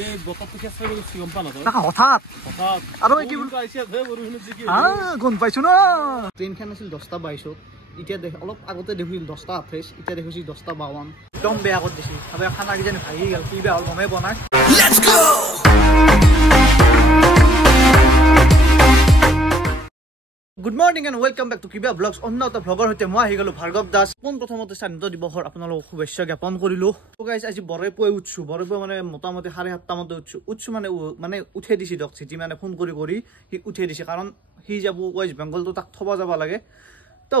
এই বতৰটো কেছ হৈ গৈছে গম পালা তই হঠাৎ আৰু কি আইছে হে বৰষুণ যি গম পাইছো ন ট্ৰেইনখন আছিল 10:22 এতিয়া দেখ অলপ আগতে দেখিছিল 10:28 এতিয়া দেখিছি 10:52 একদম বেয়া কৰি দিছি আৰু খানা কিজানি ভাগি গেল কি বেয়া হ'ল গমে বনাই let's go good morning and welcome back to কিবা ব্লগছ অন্য এটা ব্লগৰ সৈতে মই আহি গ'লো ভাৰ্গৱ দাস প্ৰথমতে স্বাধীনতা দিৱসৰ আপোনালোকক শুভেচ্ছা জ্ঞাপন কৰিলো গাইজ আজি বৰে পুৱাই উঠছো মানে মোটামুটি 7:30 মানতে উঠছো মানে উঠে দিছি দক চিটি মানে ফোন কৰি সি উঠে দিছে কাৰণ সি যাব ৱেষ্ট বেংগলটো তাক থব যাব লাগে তো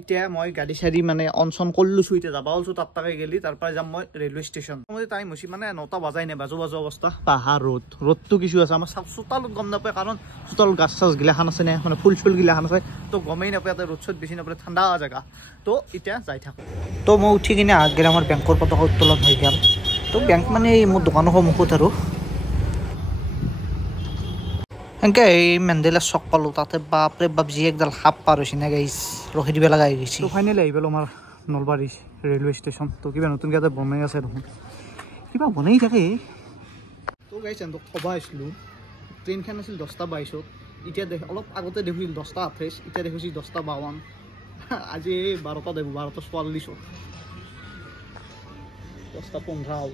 এতিয়া মই গাড়ী চাৰি মানে অনচন কৰিলোছো এতিয়া যাবা অলছো তাত তাকে গেলি তাৰ পৰা যাম মই ৰেলৱে ষ্টেচন মই টাইম হৈছে মানে 9টা বাজাই নাই বাজু অৱস্থা পাহাৰ ৰ'দটো কিছু আছে আমাৰ চোতালত গম নাপায় কাৰণ চোতালত গাছ চাছ গিলাখান আছে নে মানে ফুল গিলাখান আছে তো গমেই নাপায় তাতে ৰ'দ চ'দ বেছি নাপায় ঠাণ্ডা জেগা তো এতিয়া যাই থাকো তো মই উঠি কিনে আগেৰে আমাৰ বেংকৰ পতাকা উত্তোলন হৈ গ'ল তো বেংক মানে মোৰ দোকানৰ সন্মুখত আৰু এনেকৈ এই মেণ্ডেলা চক পালোঁ তাতে বাপৰে বাপজি একডাল সাপ পাৰ হৈছে নে গাইছ ৰখি দিব লগা হৈ গৈছে ফাইনেলি আহি পেলো আমাৰ নলবাৰী ৰেলৱে ষ্টেচন তো কিবা নতুনকৈ এটা বনাই আছে দেখোন কিবা বনাই থাকে তো গাইছ এন্দক থবা আহিছিলোঁ ট্ৰেইনখন আছিল 10:22 এতিয়া অলপ আগতে দেখিছিল 10:28 এতিয়া দেখিছি 10:52 আজি 12টা দেব 12:44 10:15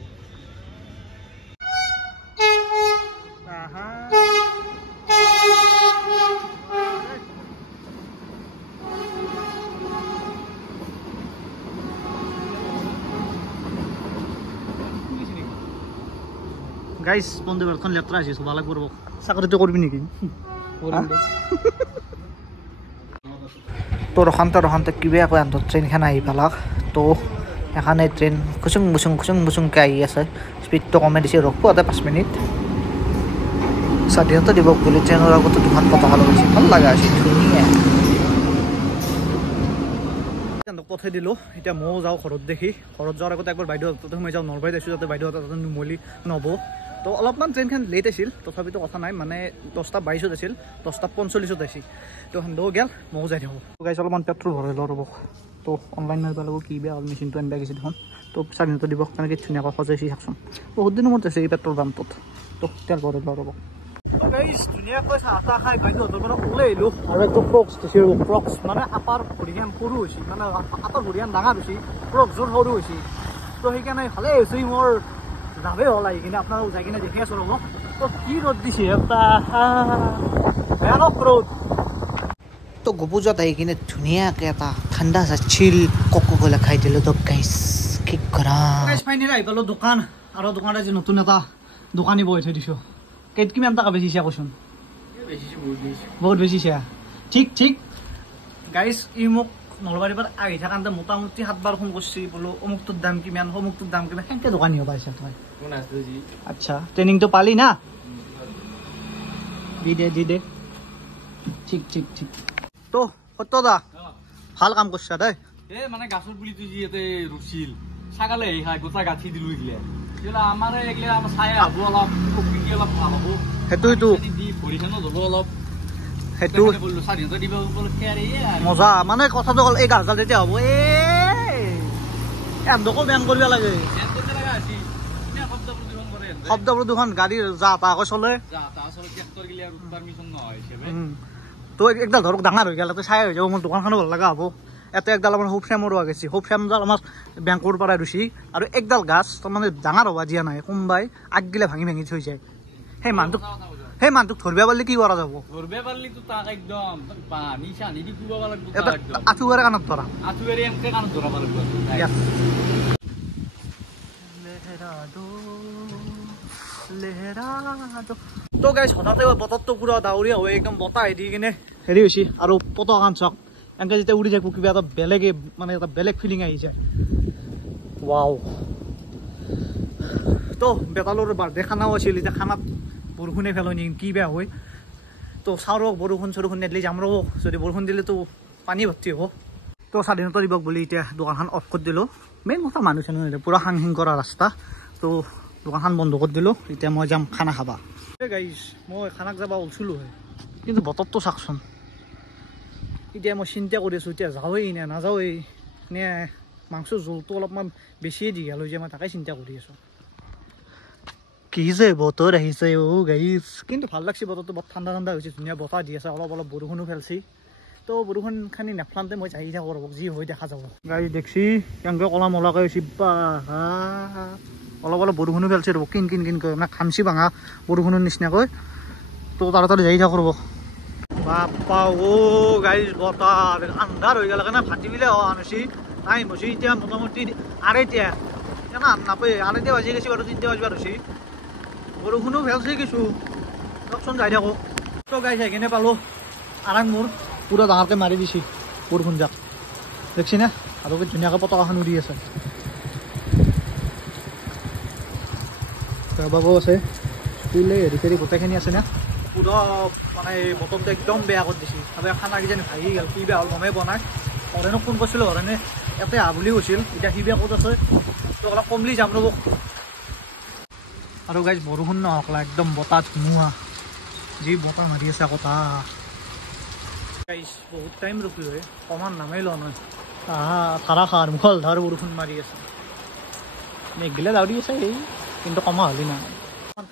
গাইস বন্ধু বেলখন লেট্রা আছে সব ভালো করব চাকরিতে করবি নাকি তো রখানতে কিবা কয় আন্ত ট্রেনখান আহি পালাক তো এখানে ট্রেন খুচুং মুচুংকে আহি আছে স্পীডটো কমে দিছে ৰখব আধা 5 মিনিট স্বাধীনতা দিৱস বুলি ট্ৰেইনৰ আগত দুখন পতাকা লগাইছে ভাল লগা আছে ধুনীয়া পঠাই দিলোঁ এতিয়া ময়ো যাওঁ ঘৰত দেখি ঘৰত যোৱাৰ আগতে একবাৰ বাইদেউ তাতে সোমাই যাওঁ নলবাৰীত আছোঁ যাতে বাইদেউ তাতে নুমলি নব তো অলপমান ট্ৰেইনখন লেট আছিল তথাপিতো কথা নাই মানে 10:22 আছিল 10:45 আছিল তো সেন্দো গেল ময়ো যাই থাকোঁ গাইছ অলপমান পেট্ৰল ভৰাই লওঁ ৰ'ব তো অনলাইন মাৰিব লাগিব কি বেয়া হ'ল মেচিনটো আনিব গৈছে দেখোন তো স্বাধীনতা দিৱস কেনেকৈ ধুনীয়াকৈ সজাইছে চাওকচোন বহুত দিনৰ মূৰত আছে এই পেট্ৰল পাম্পটোত তো তেল ভৰাই লওঁ ৰ'ব ধুনীয়াকৈ চাহ তাহ খাই বাইদেউহঁতৰ পৰা ওলাই আহিলোঁ আৰু একদম ক্ৰক্স মানে আপাৰ ভৰিখন সৰু হৈছে মানে আপাৰ ভৰিখন ডাঙৰ হৈছে ক্ৰক্সযোৰ সৰু হৈছে তো সেইকাৰণে ভালেই হৈছে মোৰ যাবে হ'ল আহি কিনে আপোনালোক যাই কিনে দেখি আছোঁ ৰ'ব তো কি ৰ'দ দিছে ভয়ানক ৰ'দ তো গোপুজত আহি কিনে ধুনীয়াকৈ এটা ঠাণ্ডা চিল ক'ক'কলা খাই দিলোঁ তো গাইছ কি কৰা ফাইনেলি আহি পালোঁ দোকান আৰু দোকানত আজি নতুন এটা দোকানী বহি থৈ দিছোঁ কিমান টকা বেচিছে কচোন বহুত বেচিছে ঠিক গাইজ ই মোক নলবাৰীৰ পৰা আহি থাকাতে মোটামুটি 7 বাৰ ফোন কৰিছে বোলো অমুকটোৰ দাম কিমান সেনেকৈ দোকানী হ'ব পাৰিছে তই আচ্ছা ট্ৰেইনিংটো পালি না দি দে ঠিক তো সত্যদা ভাল কাম কৰিছা দেই এই মানে গাছৰ পুলিটো যি ইয়াতে ৰুছিল ছাগালে আহি খাই গোটা গাঁঠি দিলোঁ এইগিলা আমাৰ এইগিলা আমাৰ চাই হ'ব অলপ প্ৰকৃতি অলপ ভাল হ'ব সেইটোৱেতো ভৰিখনো ধৰিব অলপ সেইটো স্বাধীনতা দিৱস উপলক্ষে আৰু মজা মানে কথাটো হ'ল এই গাছডাল যেতিয়া হ'ব এন্দকো বেন কৰিব লাগে শব্দ প্ৰদূষণ গাড়ীৰ যা তাকৈ চলে তো একডাল ধৰক ডাঙৰ হৈ গ'ল চাই হৈ যাব মোৰ দোকানখনো ভাল লগা হ'ব এটা একডাল আমাৰ সৌ ফ্ৰেমৰ ৰোৱা গৈছে সৌ ফ্ৰেমডাল আমাৰ বেংকৰ পৰা ৰুচি আৰু একডাল গাছ তাৰমানে ডাঙৰ হ'ব দিয়া নাই কোনোবাই আগগিলা ভাঙি থৈ যায় সেই মানুহটোক ধৰিব পাৰিলে কি কৰা যাব আঁঠুৱাৰে কাণত ধৰা তো গাইছ হঠাতে বতৰটো পুৰা ডাৱৰীয়া হৈ একদম বতাহ আহি দি কিনে হেৰি হৈছে আৰু পতাকাখন চাওক এনেকৈ যেতিয়া উৰি থাকিব কিবা এটা বেলেগে মানে এটা বেলেগ ফিলিং আহি যায় ৱাও তো বেতালৰ বাৰ্থডে খানাও আছিল এতিয়া খানাত বৰষুণে ফেলো নেকি কি বেয়া হয় তো চাওঁ ৰ'ব বৰষুণ নিদিলে যাম ৰ'ব যদি বৰষুণ দিলেতো পানী ভৰ্তি হ'ব তো স্বাধীনতা দিৱস বুলি এতিয়া দোকানখন অফ কৰি দিলোঁ মেইন কথা মানুহ চানুহ নিদিলে পূৰা হাং কৰা ৰাস্তা তো দোকানখন বন্ধ কৰি দিলোঁ এতিয়া মই যাম খানা খাবা গাইছ মই খানাক যাব ওলছিলোঁ হয় কিন্তু বতৰটো চাওকচোন এতিয়া মই চিন্তা কৰি আছোঁ এতিয়া যাওঁৱেই নে নাযাওঁৱেই নে মাংস জোলটো অলপমান বেছিয়ে দীঘল হৈ যায় মই তাকে চিন্তা কৰি আছোঁ কি যে বতৰ আহিছে অ' গাইজ কিন্তু ভাল লাগছে বতৰটো বৰ ঠাণ্ডা ঠাণ্ডা হৈছে ধুনীয়া বতাহ দি আছে অলপ অলপ বৰষুণো ফেলছি তো বৰষুণ খানি নেফলানতে মই যাই থাকোঁ ৰ'ব যি হৈ দেখা যাব গাড়ী দেখছি কেনেকৈ কলা মলাকৈ হৈছে বা অলপ অলপ বৰষুণো ফেলছে ৰ'ব কিন কিন কিনকৈ মানে খামচি ভাঙা বৰষুণৰ নিচিনাকৈ তো তাড়াতাড়ি যাই থাকোঁ ৰ'ব বাপ্পা অ' গাড়ীৰ বতাহ আন্ধাৰ হৈ গ'ল কাৰণে ভাটি বিলে অহা নাছি নাই মচি এতিয়া মোটামুটি আঢ়ৈটা না নাপায় আঢ়ৈটা বাজি গৈছে বাৰু 3টা বাজিব হৈছে বৰষুণো ফেলছে কিছু লকচোন যাই থাকোঁ তো গাড়ী চাই কিনে পালোঁ আৰাং মোৰ পুৰা ডাঙৰকৈ মাৰি দিছে বৰষুণ যাক দেখছি না আৰু ধুনীয়াকৈ পতাকাখন উৰি আছে বাবু আছে স্কুলে হেৰি চেৰি গোটেইখিনি আছে না পুৰা মানে বতৰটো একদম বেয়া কৰি দিছে আৰু খানা কিজানি ভাগি গ'ল কি বেয়া হ'ল গমেই পোৱা নাই হৰেণক ফোন কৰিছিলোঁ হৰেণে ইয়াতে আহ বুলি কৈছিল এতিয়া সি বেয়া ক'ত আছে তো অলপ কমলি যাম ৰ'ব আৰু গাইজ বৰষুণ নহকলা একদম বতাহ ধুমুহা যি বতাহ মাৰি আছে কথা গাইজ বহুত টাইম ৰখিলোঁ কমান নামেই লোৱা নাই ধাৰাসাৰ মুখলধাৰ বৰষুণ মাৰি আছে মেঘগিলা দাউৰি আছে কিন্তু কমা হ'লি নাই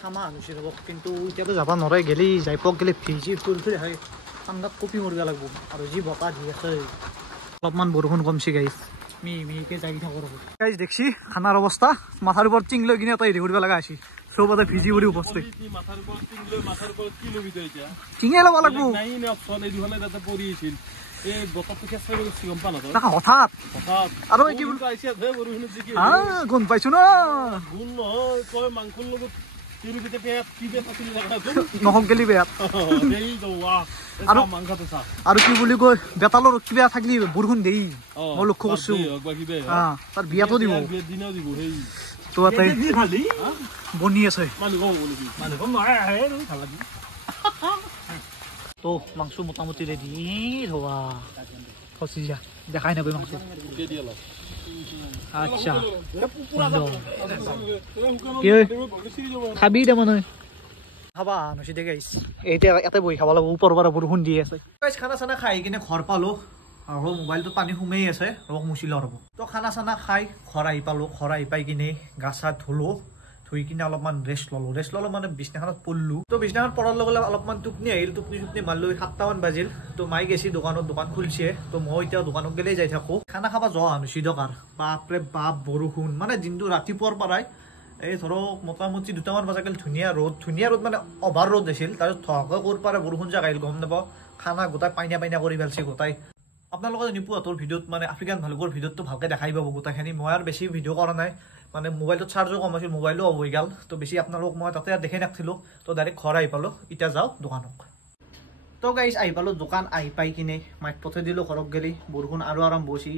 খামা হৈছে ৰ'ব কিন্তু এতিয়াতো যাব নোৱাৰে গেলি যাই পক গেলি ভিজি ফুল ফুল হয় ঠাণ্ডাত কপি মৰিব লাগিব আৰু যি বতাহ দি আছে অলপমান বৰষুণ কমছি গাইজ মিহিকে যাই থাকোঁ ৰ'ব গাইজ দেখছি খানাৰ অৱস্থা মাথাৰ ওপৰত টিং লৈ কিনে এটা হেৰি কৰিব লগা হৈছে চবতে ভিজি পৰি উপস্থিত টিঙে ল'ব লাগিব হঠাৎ আৰু গুণ পাইছো ন নহক গেলি বেয়াত আৰু কি বুলি কয় বেতালৰ কিবা থাকিলি বৰষুণ দেই মই লক্ষ্য কৰিছো তাৰ বিয়াতো দিব তো তাই বনি আছে তো মাংস মোটামুটি রেডি হওয়া ফসি যা দেখাই নাপাই মাংস আচ্ছা খাবি দে মানে খাবা নচি দে গাইছ এতিয়া ইয়াতে বহি খাব লাগিব ওপৰৰ পৰা বৰষুণ দি আছে খানা চানা খাই কিনে ঘৰ পালো আৰু মোবাইলটো পানী সোমাই আছে ৰস মুচি লওঁ ৰ'ব তো খানা চানা খাই ঘৰ আহি পালোঁ ঘৰ আহি পাই কিনে গা চা ধুলোঁ ধুই কিনে অলপমান ৰেষ্ট ল'লোঁ মানে বিছনাখনত পঢ়লোঁ তো বিছনাখন পৰাৰ লগে লগে অলপমান টোপনি আহিল টোপনি মাৰিলোঁ 7টামান বাজিল তো মাই গেছি দোকান খুলিছে তো মই এতিয়া দোকানত গেলেই যাই থাকোঁ খানা খাব যোৱা আনিছি দোকান বাপৰে বাপ বৰষুণ মানে দিনটো ৰাতিপুৱাৰ পৰাই এই ধৰক মোটামুটি 2টামান বজাকাল ধুনীয়া ৰ'দ মানে অভাৰ ৰ'দ আছিল তাৰপিছত থকাকৈ ক'ৰ পাৰে বৰষুণ জাক আহিল গম নাপাওঁ খানা গোটাই পাইনা কৰি পেলাইছে গোটাই আপোনালোকে নিপুহঁতৰ ভিডিঅ'ত মানে আফ্ৰিকান ভালুকৰ ভিডিঅ'টো ভালকৈ দেখাই পাব গোটেইখিনি মই আৰু বেছি ভিডিঅ' কৰা নাই মানে মোবাইলটোত চাৰ্জো কম আছিল মোবাইলো অফ হৈ গ'ল তো বেছি আপোনালোক মই তাতে দেখি নাছিলোঁ তো ডাইৰেক্ট ঘৰ আহি পালোঁ এতিয়া যাওঁ দোকানত তো গাইজ আহি পালোঁ দোকান আহি পাই কিনে মাইক পঠাই দিলোঁ ঘৰত গেলি বৰষুণ আৰু আৰম্ভ হৈছে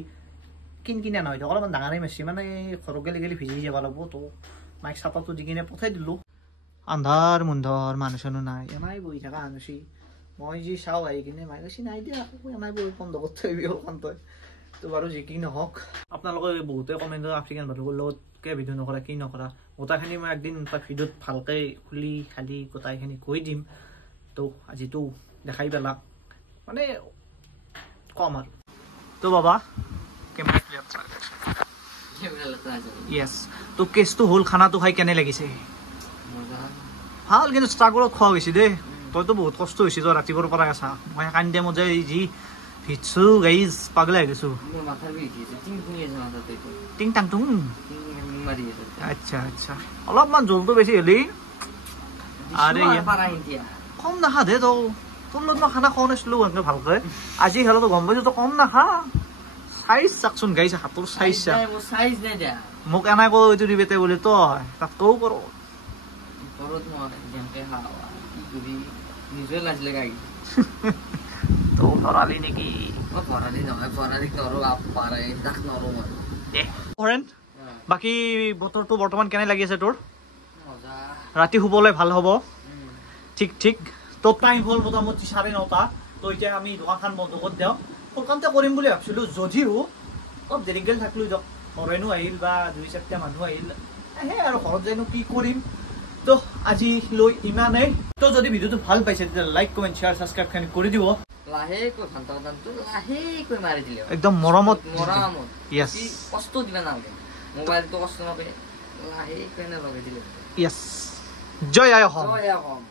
কিনা নহয় অলপমান ডাঙৰেই মাৰিছে মানে ঘৰত গেলি ভিজি যাব লাগিব তো মাইক চাপাটো দি কিনে পঠাই দিলোঁ আন্ধাৰ মুন্ধৰ মানুহ চানুহ নাই এনেই বহি থকা আনিছি মই যি চাওঁ আহি কিনে মাই কৈছি নাই দিয়া এনেই বহি বন্ধ কৰি থৈ বিহুখন তই তো বাৰু যি কি নহওক আপোনালোকে বহুতে কমেণ্টত আফ্ৰিকান ভালুকৰ লগত কিয় ভিডিঅ' নকৰা কি নকৰা গোটাইখিনি মই একদিন এটা ভিডিঅ'ত ভালকৈ খুলি খালি গোটাইখিনি কৈ দিম তো আজিতো দেখাই পেলা মানে কম আৰু তো বাবা কেমেৰা ক্লিয়াৰ য়েছ তো কেছটো হ'ল খানাটো খাই কেনে লাগিছে ভাল কিন্তু ষ্ট্ৰাগলত খোৱা গৈছে দেই তইতো বহুত কষ্ট হৈছে তই ৰাতিপুৱাৰ পৰাই আছা মই সেইকাৰণে টাইমত যে যি ভিজছো গাইজ পাগলা হৈ গৈছো টিং টাং টুং আচ্ছা আচ্ছা অলপমান জলটো বেছি হ'লি আৰু কম নাখা দে তই তোৰ লগত মই খানা খোৱা নাছিলোঁ এনেকৈ ভালকৈ আজি খেলতো গম পাইছোঁ তই কম নাখা চাইজ চাকচোন গাইছে হাতৰ চাইজ মোক এনেই কৈ এইটো দিবে বুলি তই তাতকৈও কৰ ভৰালি নেকি বাকী বতৰটো বৰ্তমান কেনে লাগি আছে তোৰ ৰাতি শুবলৈ ভাল হ'ব ঠিক তোৰ টাইম হ'ল মোটামুটি 9:30 তো এতিয়া আমি দোকানখন বন্ধ কৰি দিওঁ সোনকালতে কৰিম বুলি ভাবিছিলোঁ যদিও অলপ দেৰিকৈ থাকিলোঁ দিয়ক হৰেণো আহিল বা 2-4টা মানুহ আহিল সেই আৰু ঘৰত যাইনো কি কৰিম তো আজি লৈ ইমানেই তো যদি ভিডিঅ'টো ভাল পাইছে তেতিয়া লাইক কমেণ্ট শ্বেয়াৰ ছাবস্ক্ৰাইব খানি কৰি দিব একদম মৰমত য়েছ কষ্ট দিবা নালাগে মোবাইলটো কষ্ট নকৰে লাহেকৈ লগাই দিলে য়েছ জয় আই অসম। জয় অসম।